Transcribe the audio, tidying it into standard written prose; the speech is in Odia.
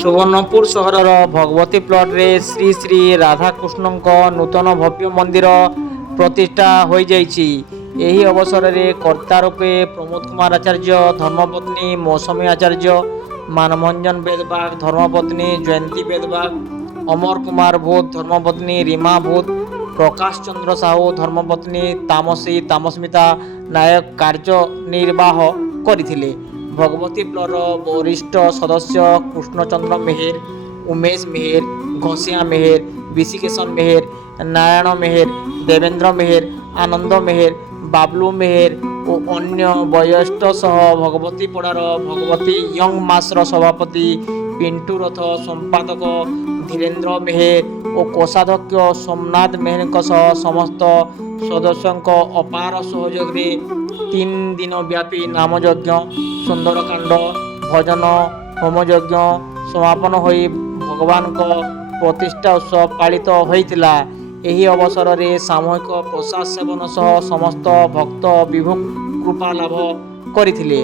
ସୁବର୍ଣ୍ଣପୁର ସହରର ଭଗବତୀ ପ୍ଲଟରେ ଶ୍ରୀ ଶ୍ରୀ ରାଧାକୃଷ୍ଣଙ୍କ ନୂତନ ଭବ୍ୟ ମନ୍ଦିର ପ୍ରତିଷ୍ଠା ହୋଇଯାଇଛି। ଏହି ଅବସରରେ କର୍ତ୍ତା ରୂପେ ପ୍ରମୋଦ କୁମାର ଆଚାର୍ଯ୍ୟ, ଧର୍ମପତ୍ନୀ ମୌସୁମୀ ଆଚାର୍ଯ୍ୟ, ମାନଭଞ୍ଜନ ବେଦବାଗ, ଧର୍ମପତ୍ନୀ ଜୟନ୍ତୀ ବେଦବାଗ, ଅମର କୁମାର ଭୂତ, ଧର୍ମପତ୍ନୀ ରୀମା ଭୂତ, ପ୍ରକାଶ ଚନ୍ଦ୍ର ସାହୁ, ଧର୍ମପତ୍ନୀ ତାମସ୍ମିତା ନାୟକ କାର୍ଯ୍ୟନିର୍ବାହ କରିଥିଲେ। ଭଗବତୀ ପ୍ଲର ବରିଷ୍ଠ ସଦସ୍ୟ କୃଷ୍ଣଚନ୍ଦ୍ର ମେହେର, ଉମେଶ ମେହେର, ଘଷିଆ ମେହେର, ବିଶିକେଶନ ମେହେର, ନାରାୟଣ ମେହେର, ଦେବେନ୍ଦ୍ର ମେହେର, ଆନନ୍ଦ ମେହେର, ବାବଲୁ ମେହେର ଓ ଅନ୍ୟ ବୟୋଜ୍ୟେଷ୍ଠ ସହ ଭଗବତୀ ପଡ଼ାର ଭଗବତୀ ୟଙ୍ଗ ମାସର ସଭାପତି ପିଣ୍ଟୁ ରଥ, ସମ୍ପାଦକ ଧୀରେନ୍ଦ୍ର ମେହେର ଓ କୋଷାଧ୍ୟକ୍ଷ ସୋମନାଥ ମେହେରଙ୍କ ସହ ସମସ୍ତ ସଦସ୍ୟଙ୍କ ଅପାର ସହଯୋଗରେ 3 ଦିନ ବ୍ୟାପୀ ନାମଯଜ୍ଞ, ସୁନ୍ଦରକାଣ୍ଡ, ଭଜନ, ହୋମଯଜ୍ଞ ସମାପନ ହୋଇ ଭଗବାନଙ୍କ ପ୍ରତିଷ୍ଠା ଉତ୍ସବ ପାଳିତ ହୋଇଥିଲା। ଏହି ଅବସରରେ ସାମୂହିକ ପ୍ରସାଦ ସେବନ ସହ ସମସ୍ତ ଭକ୍ତ ବିଭୁ କୃପା ଲାଭ କରିଥିଲେ।